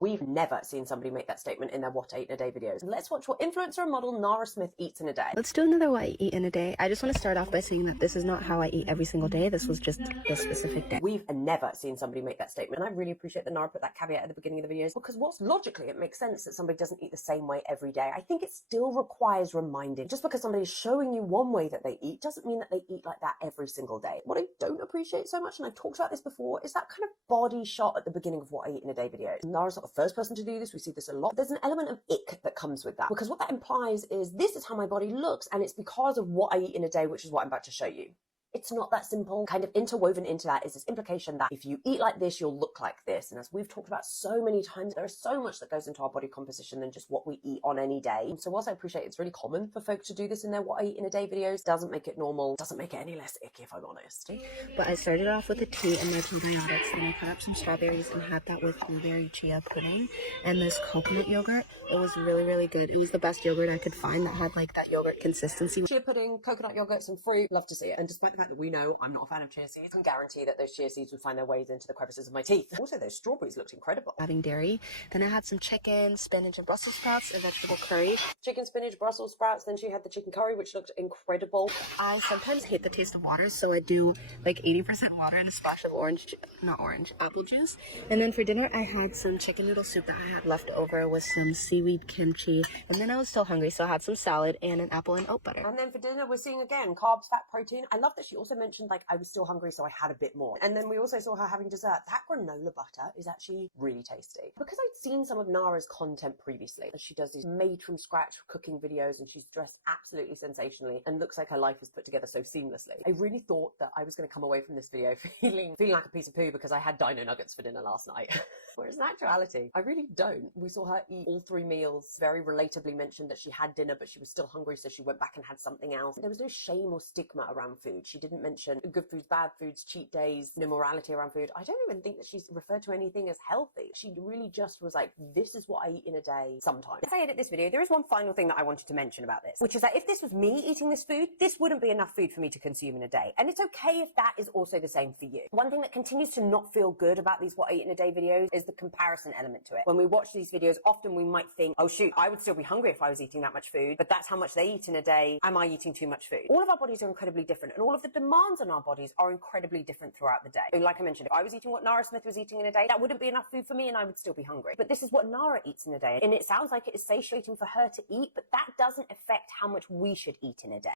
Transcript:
We've never seen somebody make that statement in their What I Eat in a Day videos. Let's watch what influencer and model Nara Smith eats in a day. Let's do another What I Eat in a Day. I just want to start off by saying that this is not how I eat every single day. This was just this specific day. We've never seen somebody make that statement. And I really appreciate that Nara put that caveat at the beginning of the videos, because whilst logically it makes sense that somebody doesn't eat the same way every day, I think it still requires reminding. Just because somebody is showing you one way that they eat doesn't mean that they eat like that every single day. What I don't appreciate so much, and I've talked about this before, is that kind of body shot at the beginning of What I Eat in a Day videos. Nara's not the first person to do this. We see this a lot. There's an element of ick that comes with that, because what that implies is this is how my body looks, and it's because of what I eat in a day, which is what I'm about to show you. It's not that simple. Kind of interwoven into that is this implication that if you eat like this, you'll look like this. And as we've talked about so many times, there is so much that goes into our body composition than just what we eat on any day. So whilst I appreciate it's really common for folk to do this in their What I Eat in a Day videos, doesn't make it normal, doesn't make it any less icky, if I'm honest. But I started off with a tea and my probiotics, then I cut up some strawberries and had that with blueberry chia pudding and this coconut yogurt. It was really, really good. It was the best yogurt I could find that had like that yogurt consistency. Chia pudding, coconut yogurt, some fruit, love to see it. And despite the fact that we know I'm not a fan of chia seeds, I can guarantee that those chia seeds would find their ways into the crevices of my teeth. Also, those strawberries looked incredible. Having dairy. Then I had some chicken, spinach, and Brussels sprouts, a vegetable curry. Chicken, spinach, Brussels sprouts. Then she had the chicken curry, which looked incredible. I sometimes hate the taste of water, so I do like 80% water and a splash of apple juice. And then for dinner, I had some chicken noodle soup that I had left over with some seaweed kimchi. And then I was still hungry, so I had some salad and an apple and oat butter. And then for dinner, we're seeing again carbs, fat, protein. I love that she also mentioned like I was still hungry, so I had a bit more. And then we also saw her having dessert. That granola butter is actually really tasty. Because I'd seen some of Nara's content previously, and she does these made from scratch cooking videos, and she's dressed absolutely sensationally and looks like her life is put together so seamlessly. I really thought that I was going to come away from this video feeling like a piece of poo because I had dino nuggets for dinner last night. Whereas in actuality, I really don't. We saw her eat all 3 meals, very relatably mentioned that she had dinner, but she was still hungry, so she went back and had something else. There was no shame or stigma around food. She didn't mention good foods, bad foods, cheat days, no morality around food. I don't even think that she's referred to anything as healthy. She really just was like, this is what I eat in a day sometimes. As I edit this video, there is one final thing that I wanted to mention about this, which is that if this was me eating this food, this wouldn't be enough food for me to consume in a day. And it's okay if that is also the same for you. One thing that continues to not feel good about these What I Eat in a Day videos is the comparison element to it. When we watch these videos, often we might think, oh shoot, I would still be hungry if I was eating that much food, but that's how much they eat in a day. Am I eating too much food? All of our bodies are incredibly different, and all of the demands on our bodies are incredibly different throughout the day. And like I mentioned, if I was eating what Nara Smith was eating in a day, that wouldn't be enough food for me and I would still be hungry. But this is what Nara eats in a day, and it sounds like it is satiating for her to eat, but that doesn't affect how much we should eat in a day.